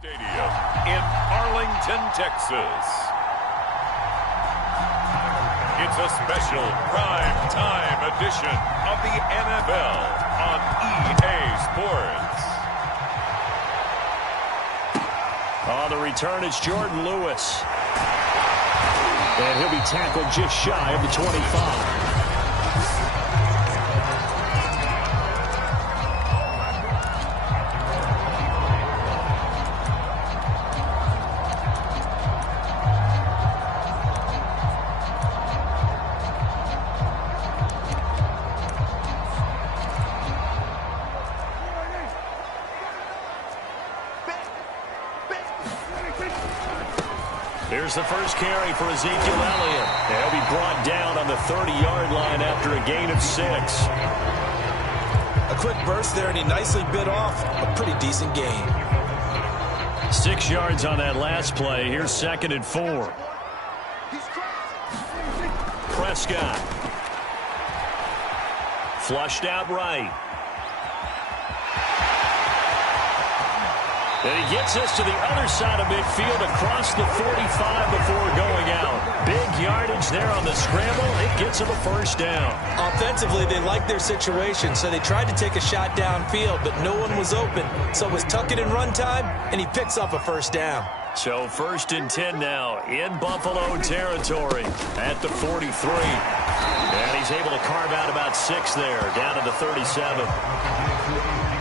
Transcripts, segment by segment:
Stadium in Arlington, Texas. It's a special prime time edition of the NFL on EA Sports. On the return, it's Jordan Lewis. And he'll be tackled just shy of the 25. Here's the first carry for Ezekiel Elliott. He'll be brought down on the 30-yard line after a gain of 6. A quick burst there, and he nicely bit off a pretty decent gain. 6 yards on that last play. Here's 2nd and 4. Prescott. Flushed out right. And he gets us to the other side of midfield across the 45 before going out. Big yardage there on the scramble. It gets him a first down. Offensively, they liked their situation, so they tried to take a shot downfield, but no one was open. So it was tuck it in run time, and he picks up a first down. So 1st and 10 now in Buffalo territory at the 43. And he's able to carve out about 6 there, down to the 37.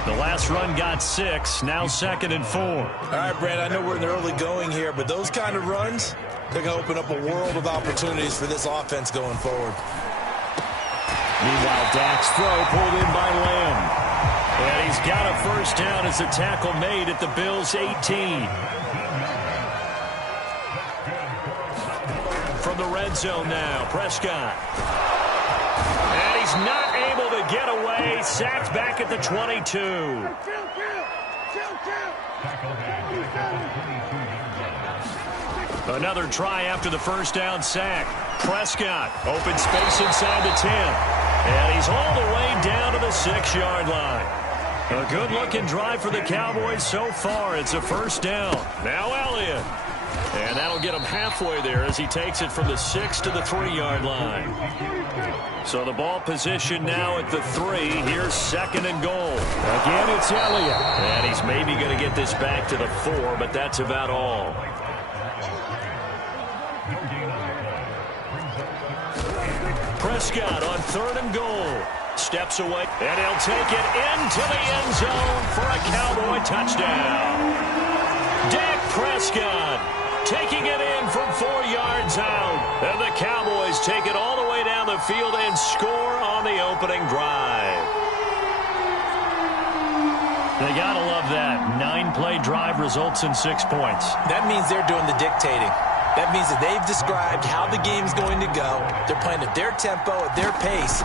The last run got 6, now 2nd and 4. All right, Brad, I know we're in the early going here, but those kind of runs, they're going to open up a world of opportunities for this offense going forward. Meanwhile, Dak's throw pulled in by Lamb. And he's got a first down as the tackle made at the Bills' 18. From the red zone now, Prescott. And he's not able to get away. Sacked back at the 22. Another try after the first down sack. Prescott, open space inside the 10. And he's all the way down to the 6-yard line. A good-looking drive for the Cowboys so far. It's a first down. Now Elliott. And that'll get him halfway there as he takes it from the 6 to the 3-yard line. So the ball position now at the 3. Here's 2nd and goal. Again, it's Elliott. And he's maybe going to get this back to the 4, but that's about all. Prescott on 3rd and goal. Steps away, and he'll take it into the end zone for a Cowboy touchdown. Dak Prescott taking it in from 4 yards out. And the Cowboys take it all the way down the field and score on the opening drive. They got to love that. 9-play drive results in 6 points. That means they're doing the dictating. That means that they've described how the game's going to go. They're playing at their tempo, at their pace.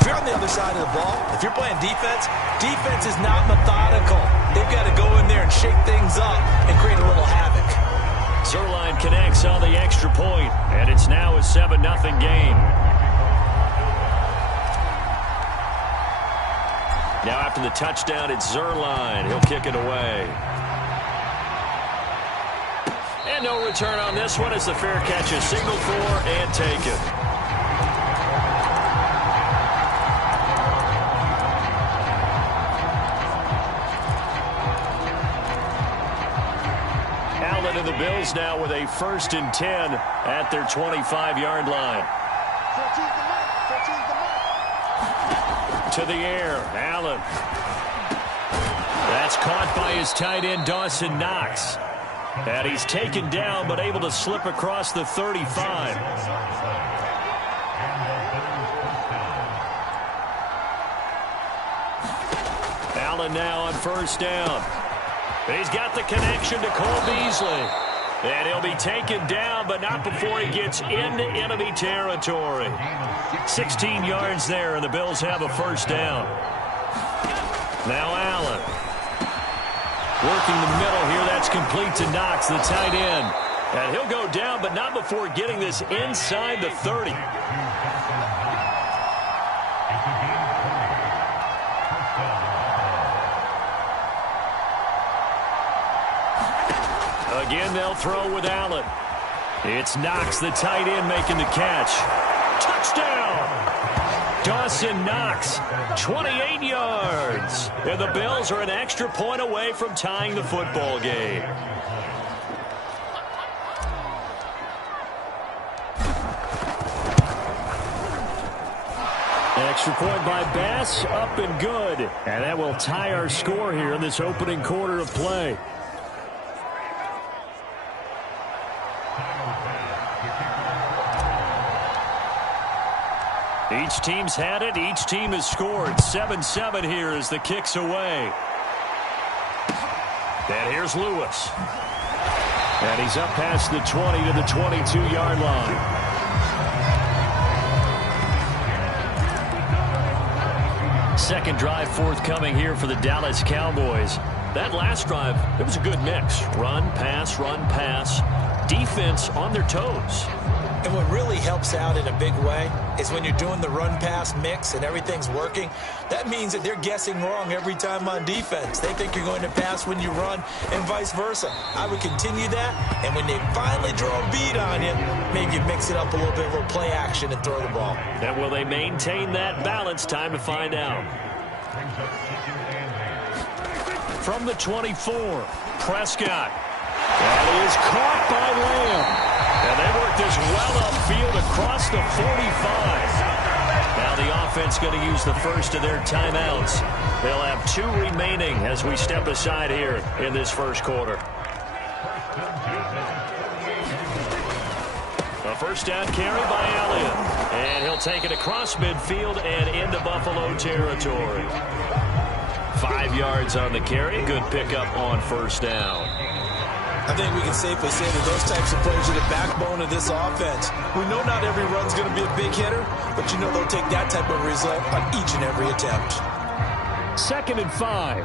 If you're on the other side of the ball, if you're playing defense, defense is not methodical. They've got to go in there and shake things up and create a little havoc. Zerline connects on the extra point, and it's now a 7-0 game. Now after the touchdown, it's Zerline. He'll kick it away. And no return on this one as the fair catch is signaled for and taken. Allen and the Bills now with a 1st and 10 at their 25-yard line. To the air, Allen. That's caught by his tight end, Dawson Knox. And he's taken down, but able to slip across the 35. Allen now on 1st down. He's got the connection to Cole Beasley. And he'll be taken down, but not before he gets into enemy territory. 16 yards there, and the Bills have a first down. Now Allen. Working the middle here, that's complete to Knox, the tight end. And he'll go down, but not before getting this inside the 30. Again, they'll throw with Allen. It's Knox, the tight end, making the catch. Touchdown! Dawson Knox, 28 yards. And the Bills are an extra point away from tying the football game. Extra point by Bass, up and good. And that will tie our score here in this opening quarter of play. Each team's had it. Each team has scored. 7-7 here as the kick's away. And here's Lewis. And he's up past the 20 to the 22-yard line. Second drive forthcoming here for the Dallas Cowboys. That last drive, it was a good mix. Run, pass. Defense on their toes. And what really helps out in a big way is when you're doing the run-pass mix and everything's working, that means that they're guessing wrong every time on defense. They think you're going to pass when you run and vice versa. I would continue that, and when they finally draw a beat on you, maybe you mix it up a little bit, a little play action and throw the ball. And will they maintain that balance? Time to find out. From the 24, Prescott. And he is caught by Lamb. And they work this well upfield across the 45. Now the offense going to use the first of their timeouts. They'll have 2 remaining as we step aside here in this first quarter. A first down carry by Elliott. And he'll take it across midfield and into Buffalo territory. 5 yards on the carry. Good pickup on first down. I think we can safely say that those types of plays are the backbone of this offense. We know not every run's going to be a big hitter, but you know they'll take that type of result on each and every attempt. 2nd and 5.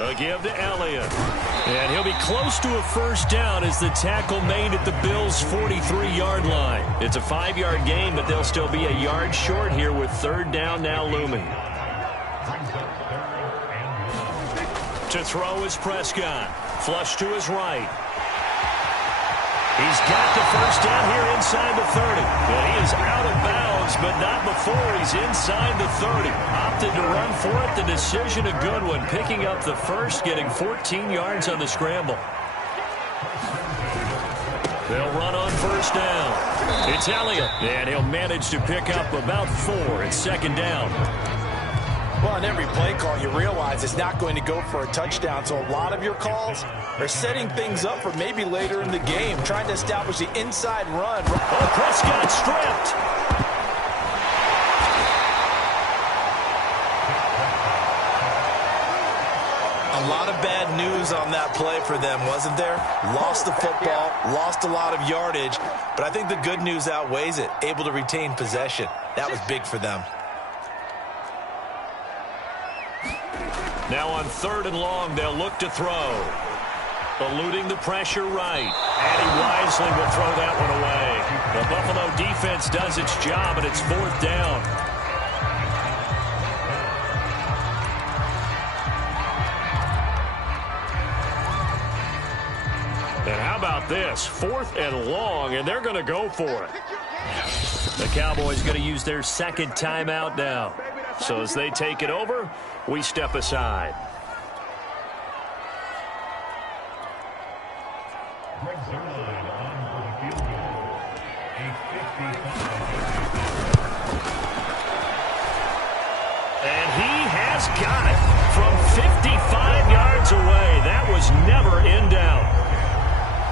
A give to Elliott. And he'll be close to a first down as the tackle made at the Bills' 43-yard line. It's a 5-yard gain, but they'll still be a yard short here with 3rd down now looming. To throw is Prescott. Flush to his right. He's got the first down here inside the 30. And he is out of bounds, but not before he's inside the 30. Opted to run for it. The decision a good one. Picking up the first, getting 14 yards on the scramble. They'll run on first down. It's Elliott. And he'll manage to pick up about 4. It's 2nd down. Well, on every play call, you realize it's not going to go for a touchdown. So a lot of your calls are setting things up for maybe later in the game, trying to establish the inside run. Oh, Prescott stripped. A lot of bad news on that play for them, wasn't there? Lost the football, lost a lot of yardage, but I think the good news outweighs it. Able to retain possession. That was big for them. Now on 3rd and long, they'll look to throw. Eluding the pressure right. And he wisely will throw that one away. The Buffalo defense does its job, and it's 4th down. And how about this? 4th and long, and they're going to go for it. The Cowboys going to use their 2nd timeout now. So as they take it over, we step aside. And he has got it from 55 yards away. That was never in doubt.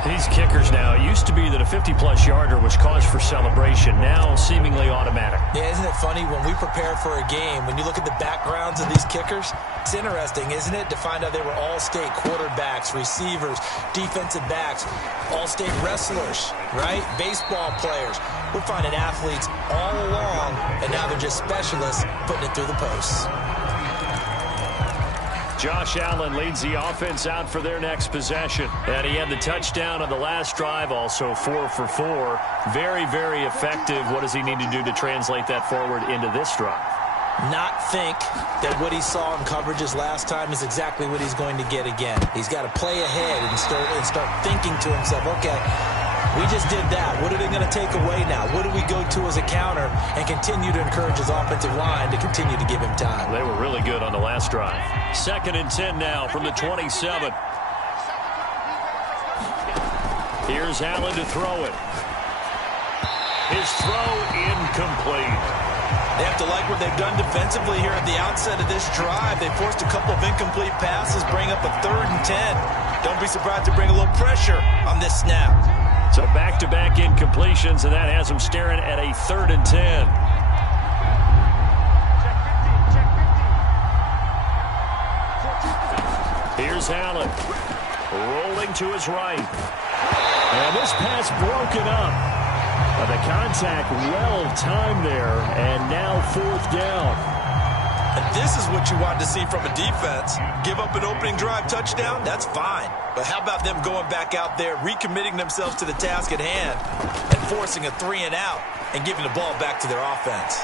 These kickers now, it used to be that a 50-plus yarder was cause for celebration. Now seemingly automatic. Yeah, isn't it funny when we prepare for a game, when you look at the backgrounds of these kickers, it's interesting, isn't it, to find out they were all-state quarterbacks, receivers, defensive backs, all-state wrestlers, right? Baseball players. We're finding athletes all along, and now they're just specialists putting it through the posts. Josh Allen leads the offense out for their next possession. And he had the touchdown on the last drive, also 4 for 4. Very, very effective. What does he need to do to translate that forward into this drive? not think that what he saw in coverages last time is exactly what he's going to get again. He's got to play ahead and start thinking to himself, okay, we just did that. What are they going to take away now? What do we go to as a counter? And continue to encourage his offensive line to continue to give him time. They were really good on the last drive. 2nd and 10 now from the 27. Here's Allen to throw it. His throw incomplete. They have to like what they've done defensively here at the outset of this drive. They forced a couple of incomplete passes, bring up a 3rd and 10. Don't be surprised to bring a little pressure on this snap. So back-to-back incompletions, and that has them staring at a 3rd and 10. Here's Allen, rolling to his right. And this pass broken up. The contact well-timed there, and now 4th down. And this is what you want to see from a defense. Give up an opening drive touchdown, that's fine. But how about them going back out there, recommitting themselves to the task at hand, and forcing a 3-and-out, and giving the ball back to their offense.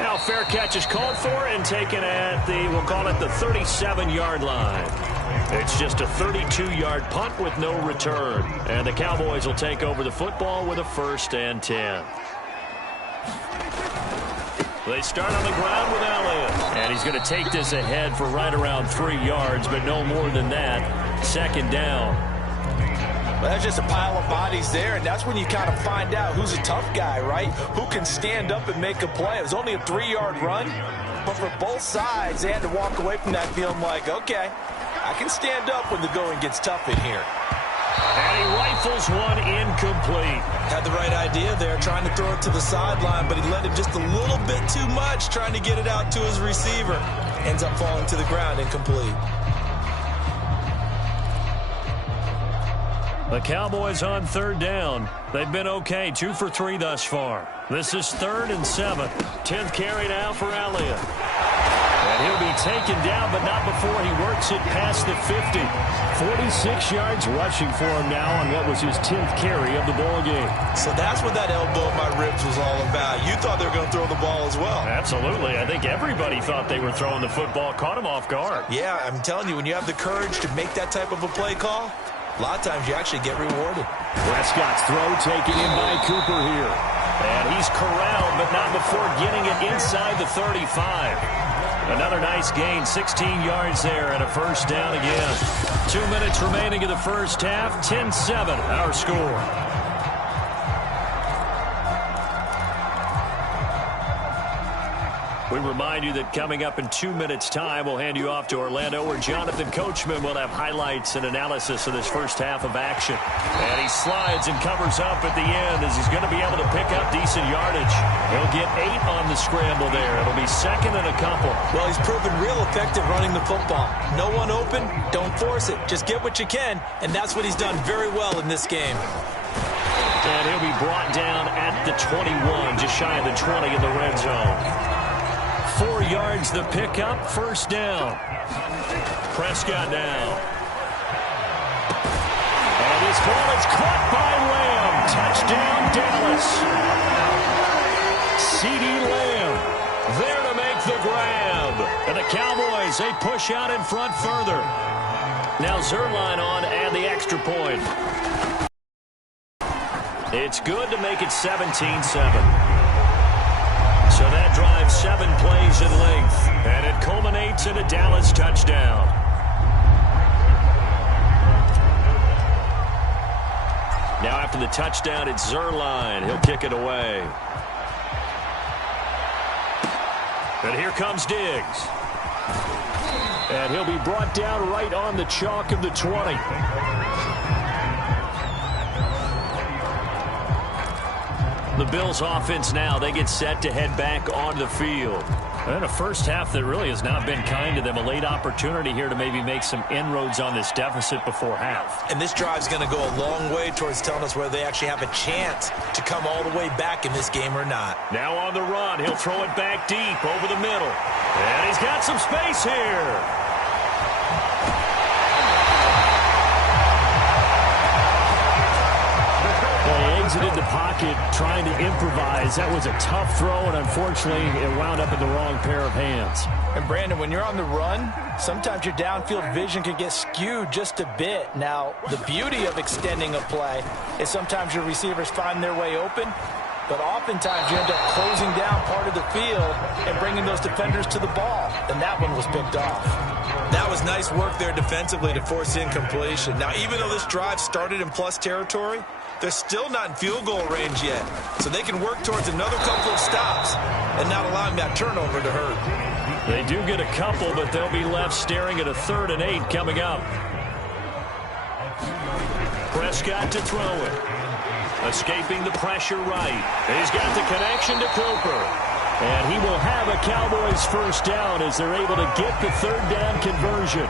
Now fair catch is called for and taken at the, we'll call it the 37-yard line. It's just a 32-yard punt with no return. And the Cowboys will take over the football with a 1st and 10. They start on the ground with Elliott. And he's going to take this ahead for right around 3 yards, but no more than that. 2nd down. Well, that's just a pile of bodies there, and that's when you kind of find out who's a tough guy, right? Who can stand up and make a play. It was only a 3-yard run, but for both sides, they had to walk away from that feeling like, okay, I can stand up when the going gets tough in here. And he rifles one incomplete. Had the right idea there, trying to throw it to the sideline, but he let him just a little bit too much, trying to get it out to his receiver. Ends up falling to the ground incomplete. The Cowboys on 3rd down. They've been okay, 2 for 3 thus far. This is 3rd and 7. 10th carry now for Elliott. And he'll be taken down, but not before he works it past the 50. 46 yards rushing for him now on what was his 10th carry of the ball game. So that's what that elbow in my ribs was all about. You thought they were going to throw the ball as well. Absolutely. I think everybody thought they were throwing the football, caught him off guard. Yeah, I'm telling you, when you have the courage to make that type of a play call, a lot of times you actually get rewarded. Prescott's throw taken in by Cooper here. And he's corralled, but not before getting it inside the 35. Another nice gain, 16 yards there, and a 1st down again. 2 minutes remaining in the 1st half, 10-7, our score. We remind you that coming up in 2 minutes' time, we'll hand you off to Orlando, where Jonathan Coachman will have highlights and analysis of this 1st half of action. And he slides and covers up at the end as he's going to be able to pick up decent yardage. He'll get 8 on the scramble there. It'll be 2nd and a couple. Well, he's proven real effective running the football. No one open, don't force it. Just get what you can, and that's what he's done very well in this game. And he'll be brought down at the 21, just shy of the 20 in the red zone. 4 yards the pickup, 1st down. Prescott now. And this ball is caught by Lamb. Touchdown, Dallas. CeeDee Lamb there to make the grab. And the Cowboys, they push out in front further. Now Zerline on and the extra point. It's good to make it 17-7. So that drives 7 plays in length, and it culminates in a Dallas touchdown. Now after the touchdown, it's Zerline. He'll kick it away. And here comes Diggs. And he'll be brought down right on the chalk of the 20. The Bills offense now, they get set to head back onto the field. And a 1st half that really has not been kind to them. A late opportunity here to maybe make some inroads on this deficit before half. And this drive's going to go a long way towards telling us whether they actually have a chance to come all the way back in this game or not. Now on the run, he'll throw it back deep over the middle. And he's got some space here. it in the pocket, trying to improvise. That was a tough throw, and unfortunately, it wound up in the wrong pair of hands. And Brandon, when you're on the run, sometimes your downfield vision can get skewed just a bit. Now, the beauty of extending a play is sometimes your receivers find their way open, but oftentimes you end up closing down part of the field and bringing those defenders to the ball, and that one was picked off. That was nice work there defensively to force incompletion. Now, even though this drive started in plus territory, they're still not in field goal range yet, so they can work towards another couple of stops and not allowing that turnover to hurt. They do get a couple, but they'll be left staring at a 3rd and 8 coming up. Prescott to throw it. Escaping the pressure right. He's got the connection to Cooper. And he will have a Cowboys first down as they're able to get the 3rd down conversion.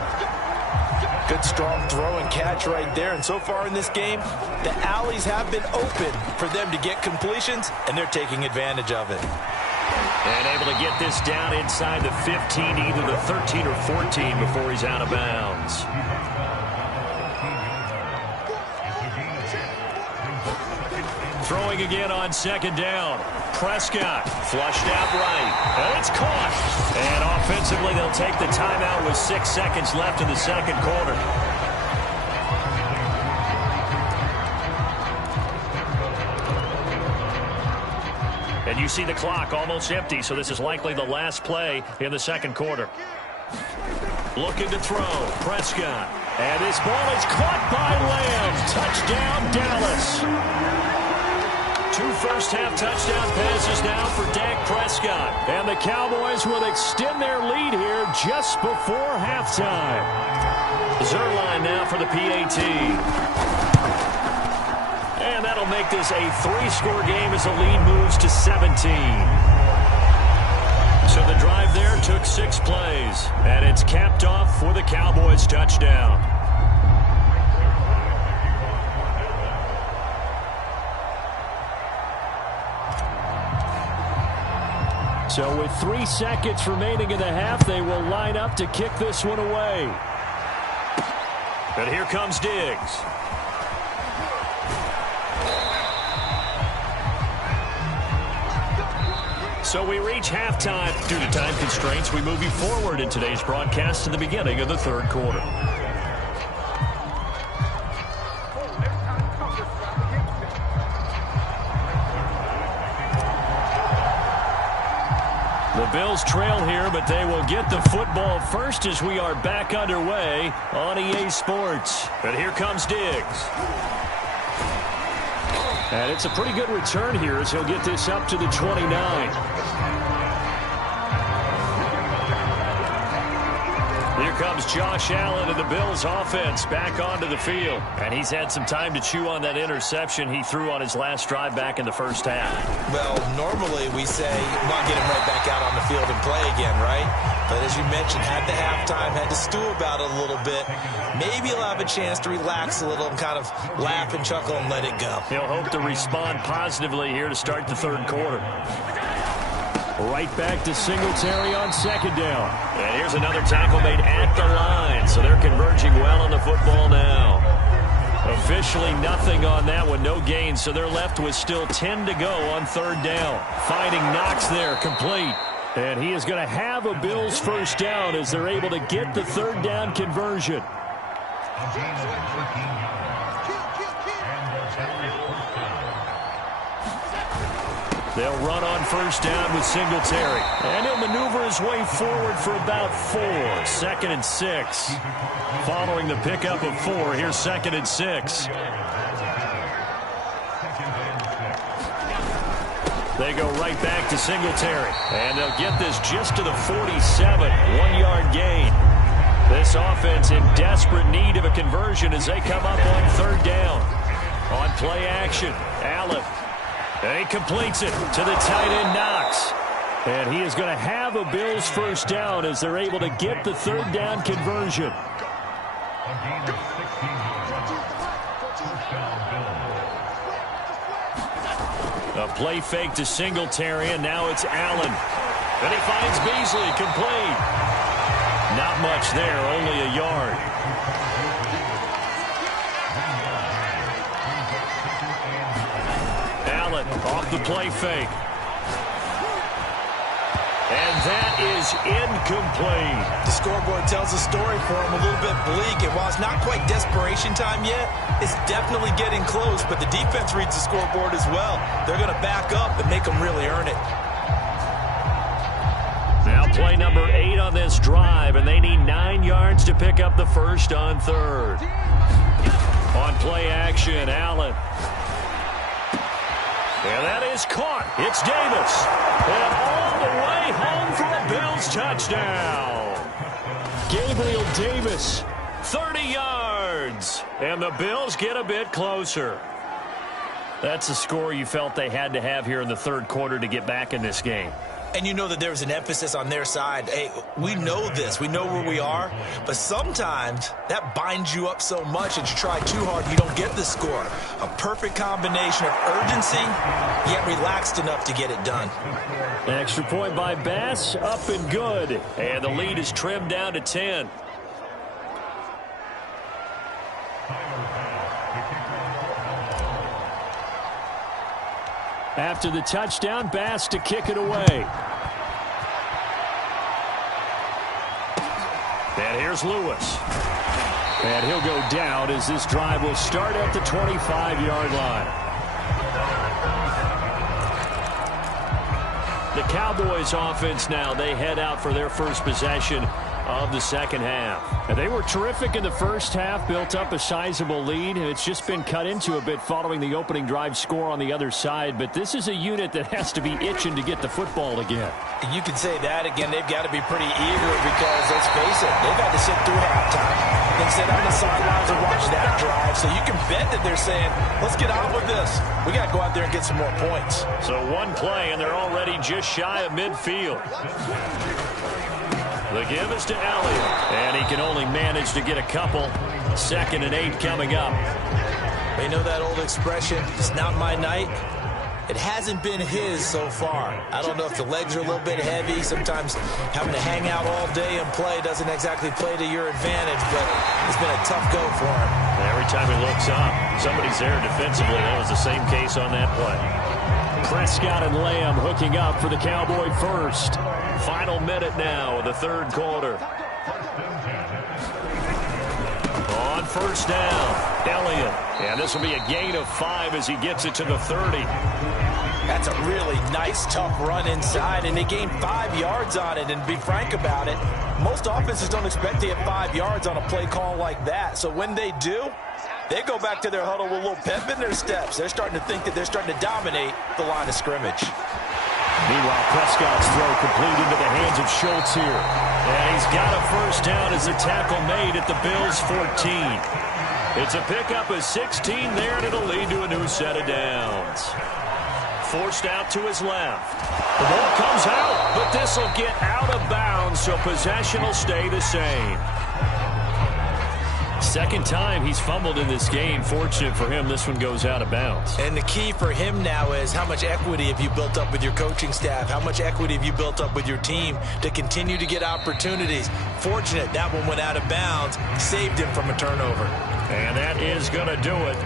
Good strong throw and catch right there. And so far in this game, the alleys have been open for them to get completions, and they're taking advantage of it. And able to get this down inside the 15, either the 13 or 14 before he's out of bounds. Throwing again on 2nd down. Prescott flushed out right. And it's caught. And offensively, they'll take the timeout with 6 seconds left in the 2nd quarter. And you see the clock almost empty, so this is likely the last play in the 2nd quarter. Looking to throw. Prescott. And this ball is caught by Lamb. Touchdown, Dallas. 2 first-half touchdown passes now for Dak Prescott. And the Cowboys will extend their lead here just before halftime. Zerline now for the PAT. And that'll make this a 3-score game as the lead moves to 17. So the drive there took 6 plays. And it's capped off for the Cowboys touchdown. So with 3 seconds remaining in the half, they will line up to kick this one away. But here comes Diggs. So we reach halftime. Due to time constraints, we move you forward in today's broadcast to the beginning of the 3rd quarter. The Bills trail here, but they will get the football first as we are back underway on EA Sports. But here comes Diggs. And it's a pretty good return here as he'll get this up to the 29. Here comes Josh Allen and the Bills offense back onto the field. And he's had some time to chew on that interception he threw on his last drive back in the first half. Well, normally we say, well, get him right back out on the field and play again, right? But as you mentioned, had the halftime, had to stew about it a little bit. Maybe he'll have a chance to relax a little and kind of laugh and chuckle and let it go. He'll hope to respond positively here to start the 3rd quarter. Right back to Singletary on 2nd down. And here's another tackle made at the line, so they're converging well on the football now. Officially nothing on that one, no gain, so they're left with still 10 to go on 3rd down. Finding Knox there, complete. And he is going to have a Bills first down as they're able to get the 3rd down conversion. They'll run on first down with Singletary. And he'll maneuver his way forward for about 4. 2nd and 6. Following the pickup of 4, here's 2nd and 6. They go right back to Singletary. And they'll get this just to the 47. 1-yard gain. This offense in desperate need of a conversion as they come up on 3rd down. On play action, Allen. And he completes it to the tight end, Knox. And he is going to have a Bills first down as they're able to get the 3rd down conversion. A play fake to Singletary, and now it's Allen. And he finds Beasley, complete. Not much there, only a yard. Off the play fake. And that is incomplete. The scoreboard tells a story for him, a little bit bleak. And while it's not quite desperation time yet, it's definitely getting close. But the defense reads the scoreboard as well. They're going to back up and make them really earn it. Now play number 8 on this drive, and they need 9 yards to pick up the first on third. On play action, Allen. And that is caught. It's Davis. And all the way home for a Bills touchdown. Gabriel Davis, 30 yards. And the Bills get a bit closer. That's a score you felt they had to have here in the third quarter to get back in this game. And you know that there was an emphasis on their side. Hey, we know this. We know where we are. But sometimes that binds you up so much that you try too hard, you don't get the score. A perfect combination of urgency, yet relaxed enough to get it done. An extra point by Bass, up and good. And the lead is trimmed down to 10. After the touchdown, Bass to kick it away. And here's Lewis. And he'll go down as this drive will start at the 25-yard line. The Cowboys offense now, they head out for their first possession of the second half. And they were terrific in the first half, built up a sizable lead, and it's just been cut into a bit following the opening drive score on the other side. But this is a unit that has to be itching to get the football again. You can say that again. They've got to be pretty eager because, let's face it, they've had to sit through halftime and sit on the sidelines and watch that drive. So you can bet that they're saying, let's get on with this. We got to go out there and get some more points. So one play, and they're already just shy of midfield. The give is to Elliott, and he can only manage to get a couple. 2nd and 8 coming up. You know that old expression, it's not my night? It hasn't been his so far. I don't know if the legs are a little bit heavy. Sometimes having to hang out all day and play doesn't exactly play to your advantage, but it's been a tough go for him. Every time he looks up, somebody's there defensively. That was the same case on that play. Prescott and Lamb hooking up for the Cowboy first. Final minute now of the third quarter. On first down, Elliott. And this will be a gain of 5 as he gets it to the 30. That's a really nice, tough run inside, and they gained 5 yards on it. And to be frank about it, most offenses don't expect to get 5 yards on a play call like that. So when they do, they go back to their huddle with a little pep in their steps. They're starting to think that they're starting to dominate the line of scrimmage. Meanwhile, Prescott's throw complete into the hands of Schultz here. And he's got a first down as the tackle made at the Bills' 14. It's a pickup of 16 there, and it'll lead to a new set of downs. Forced out to his left. The ball comes out, but this will get out of bounds, so possession will stay the same. Second time he's fumbled in this game. Fortunate for him, this one goes out of bounds. And the key for him now is how much equity have you built up with your coaching staff? How much equity have you built up with your team to continue to get opportunities? Fortunate that one went out of bounds, saved him from a turnover. And that is going to do it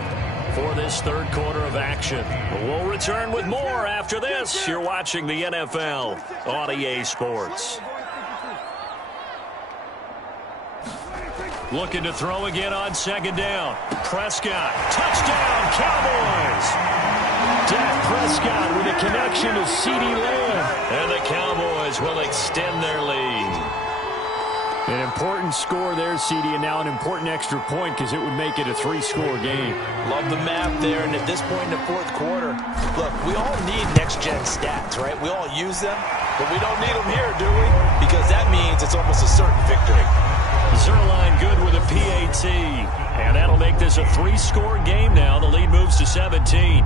for this third quarter of action. We'll return with more after this. You're watching the NFL on EA Sports. Looking to throw again on second down. Prescott, touchdown, Cowboys! Dak Prescott with a connection to CeeDee Lamb. And the Cowboys will extend their lead. An important score there, CeeDee, and now an important extra point because it would make it a 3-score game. Love the map there, and at this point in the fourth quarter, look, we all need next-gen stats, right? We all use them, but we don't need them here, do we? Because that means it's almost a certain victory. Zerline good with a PAT, and that'll make this a 3-score game now. The lead moves to 17.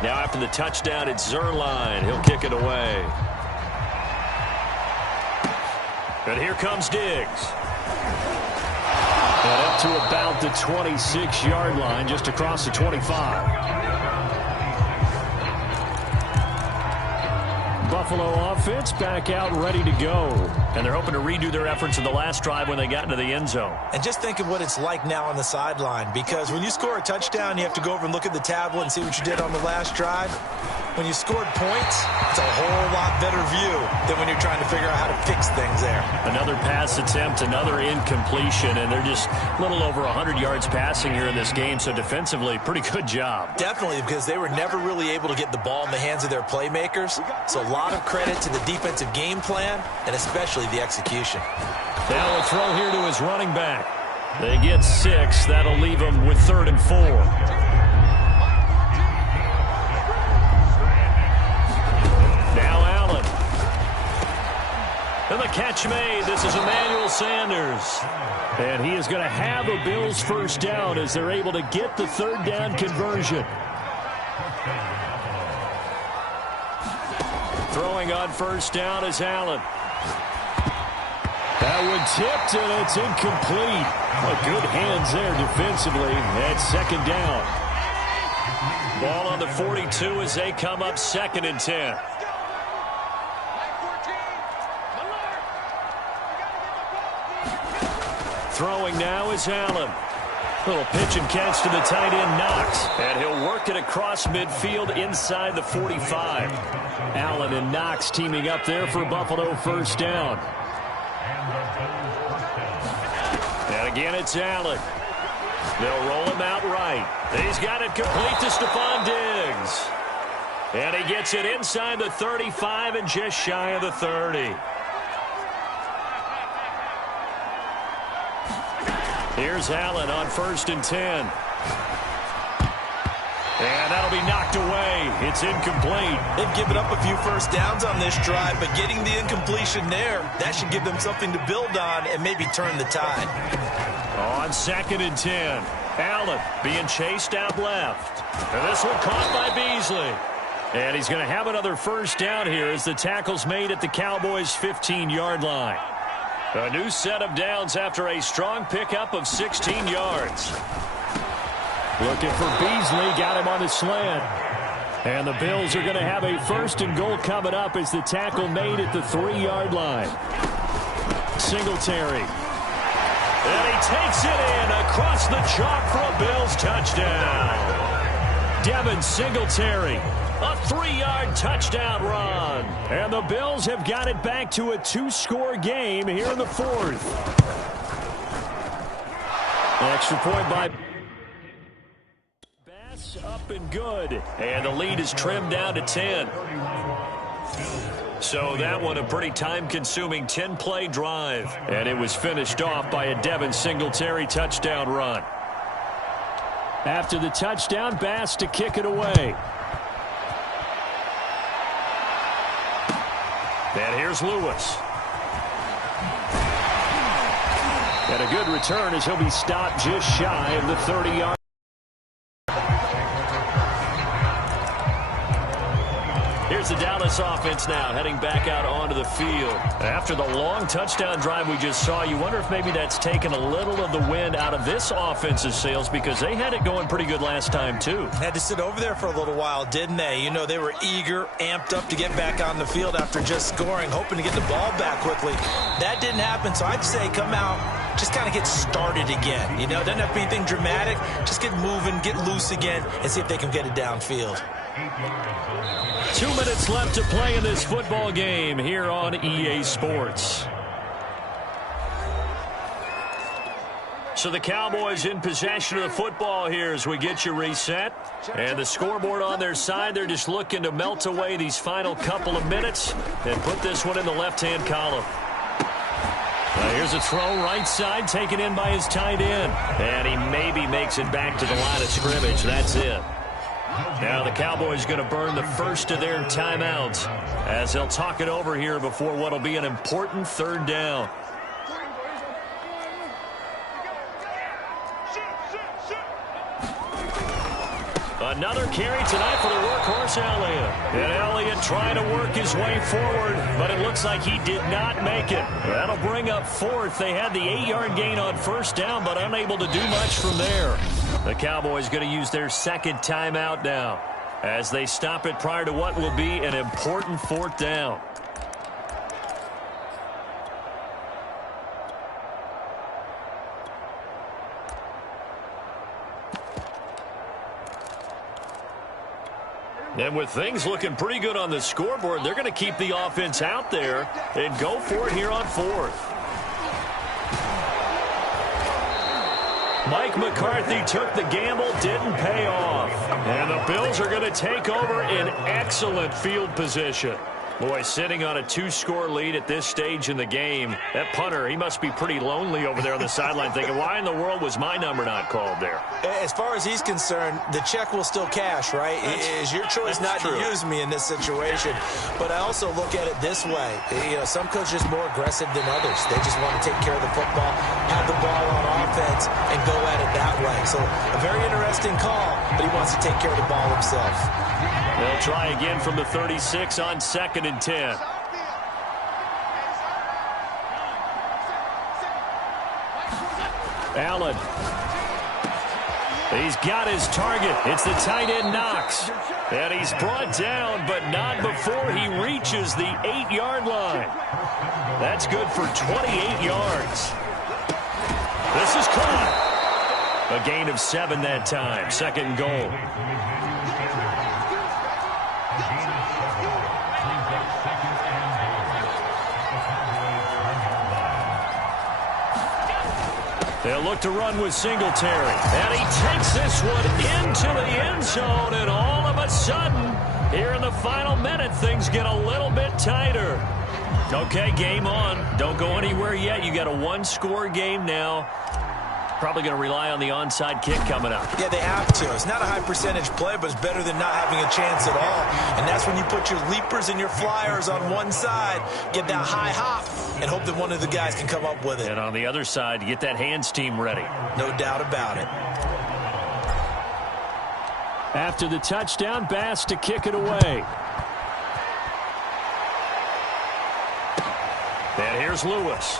Now after the touchdown, it's Zerline. He'll kick it away. And here comes Diggs. And up to about the 26-yard line, just across the 25. Buffalo offense back out ready to go. And they're hoping to redo their efforts in the last drive when they got into the end zone. And just think of what it's like now on the sideline, because when you score a touchdown, you have to go over and look at the tablet and see what you did on the last drive. When you scored points, it's a whole lot better view than when you're trying to figure out how to fix things there. Another pass attempt, another incompletion, and they're just a little over 100 yards passing here in this game, so defensively, pretty good job. Definitely, because they were never really able to get the ball in the hands of their playmakers, so a lot of credit to the defensive game plan and especially the execution. Now a throw here to his running back. They get 6. That'll leave them with 3rd and 4. And the catch made. This is Emmanuel Sanders. And he is going to have a Bills first down as they're able to get the 3rd down conversion. Throwing on first down is Allen. That one tipped, and it's incomplete. Good hands there defensively at 2nd down. Ball on the 42 as they come up 2nd and 10. Throwing now is Allen. Little pitch and catch to the tight end, Knox. And he'll work it across midfield inside the 45. Allen and Knox teaming up there for Buffalo first down. And again, it's Allen. They'll roll him out right. He's got it complete to Stephon Diggs. And he gets it inside the 35 and just shy of the 30. Here's Allen on 1st and 10. And that'll be knocked away. It's incomplete. They've given up a few first downs on this drive, but getting the incompletion there, that should give them something to build on and maybe turn the tide. On 2nd and 10. Allen being chased out left. And this one caught by Beasley. And he's going to have another first down here as the tackle's made at the Cowboys' 15-yard line. A new set of downs after a strong pickup of 16 yards. Looking for Beasley, got him on the slant. And the Bills are going to have a 1st and goal coming up as the tackle made at the 3-yard line. Singletary. And he takes it in across the chalk for a Bills touchdown. Devin Singletary. A 3-yard touchdown run. And the Bills have got it back to a 2-score game here in the 4th. Extra point by Bass, up and good. And the lead is trimmed down to 10. So that one a pretty time-consuming 10-play drive. And it was finished off by a Devin Singletary touchdown run. After the touchdown, Bass to kick it away. And here's Lewis. And a good return as he'll be stopped just shy of the 30-yard. Here's the Dallas offense now heading back out onto the field. After the long touchdown drive we just saw, you wonder if maybe that's taken a little of the wind out of this offense's sails because they had it going pretty good last time too. Had to sit over there for a little while, didn't they? You know, they were eager, amped up to get back on the field after just scoring, hoping to get the ball back quickly. That didn't happen, so I'd say come out, just kind of get started again. You know, doesn't have to be anything dramatic. Just get moving, get loose again, and see if they can get it downfield. 2 minutes left to play in this football game here on EA Sports. So the Cowboys in possession of the football here as we get you reset. And the scoreboard on their side, they're just looking to melt away these final couple of minutes and put this one in the left-hand column. Here's a throw right side taken in by his tight end. And he maybe makes it back to the line of scrimmage. That's it. Now the Cowboys going to burn the first of their timeouts as they'll talk it over here before what will be an important 3rd down. Another carry tonight for the workhorse Elliott. And Elliott trying to work his way forward, but it looks like he did not make it. That'll bring up 4th. They had the 8-yard gain on first down, but unable to do much from there. The Cowboys going to use their 2nd timeout now. as they stop it prior to what will be an important fourth down. And with things looking pretty good on the scoreboard, they're going to keep the offense out there and go for it here on fourth. Mike McCarthy took the gamble, didn't pay off. And the Bills are going to take over in excellent field position. Boy, sitting on a 2-score lead at this stage in the game, that punter, he must be pretty lonely over there on the sideline thinking, why in the world was my number not called there? As far as he's concerned, the check will still cash, right? It's your choice not to use me in this situation. But I also look at it this way. You know, some coaches are more aggressive than others. They just want to take care of the football, have the ball on offense, and go at it that way. So a very interesting call, but he wants to take care of the ball himself. They'll try again from the 36 on 2nd and 10. Allen. He's got his target. It's the tight end Knox. And he's brought down, but not before he reaches the 8-yard line. That's good for 28 yards. This is caught. A gain of 7 that time. 2nd and goal. They'll look to run with Singletary. And he takes this one into the end zone. And all of a sudden, here in the final minute, things get a little bit tighter. Okay, game on. Don't go anywhere yet. You got a 1-score game now. Probably going to rely on the onside kick coming up. Yeah, they have to. It's not a high percentage play, but it's better than not having a chance at all. And that's when you put your leapers and your flyers on one side, get that high hop, and hope that one of the guys can come up with it. And on the other side, get that hands team ready. No doubt about it. After the touchdown, Bass to kick it away. And here's Lewis.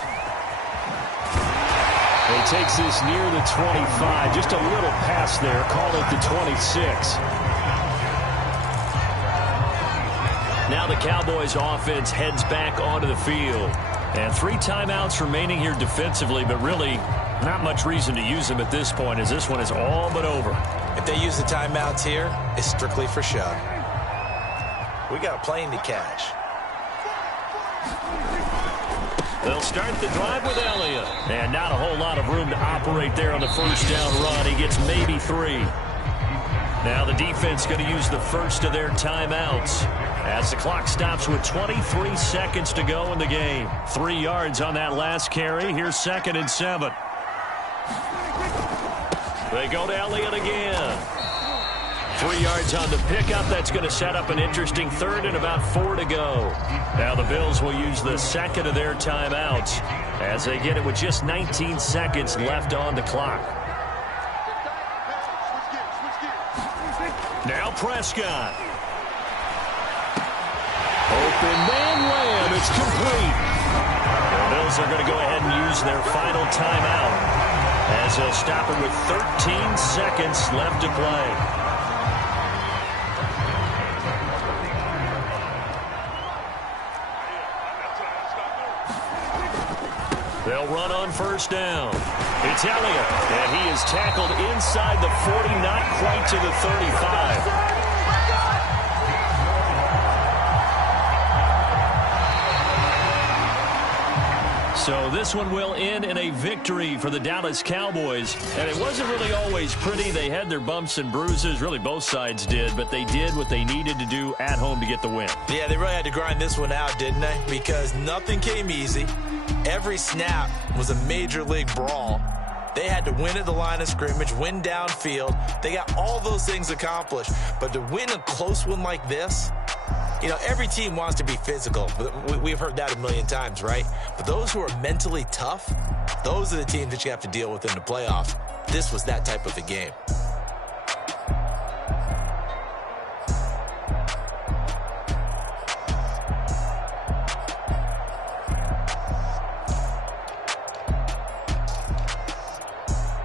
He takes this near the 25. Just a little pass there. Call it the 26. Now the Cowboys offense heads back onto the field. And 3 timeouts remaining here defensively, but really not much reason to use them at this point as this one is all but over. If they use the timeouts here, it's strictly for show. We got a plane to catch. They'll start the drive with Elliott. And not a whole lot of room to operate there on the first down run. He gets maybe 3. Now the defense going to use the first of their timeouts as the clock stops with 23 seconds to go in the game. 3 yards on that last carry. Here's 2nd and 7. They go to Elliott again. 3 yards on the pickup. That's going to set up an interesting 3rd and about 4 to go. Now the Bills will use the second of their timeouts as they get it with just 19 seconds left on the clock. Now Prescott. Open man Lamb. It's complete. The Bills are going to go ahead and use their final timeout as they'll stop it with 13 seconds left to play. They'll run on first down. It's Elliott, and he is tackled inside the 40, not quite to the 35. So this one will end in a victory for the Dallas Cowboys. And it wasn't really always pretty. They had their bumps and bruises. Really, both sides did. But they did what they needed to do at home to get the win. Yeah, they really had to grind this one out, didn't they? Because nothing came easy. Every snap was a major league brawl. They had to win at the line of scrimmage, win downfield. They got all those things accomplished. But to win a close one like this, you know, every team wants to be physical. We've heard that a million times, right? But those who are mentally tough, those are the teams that you have to deal with in the playoffs. This was that type of a game.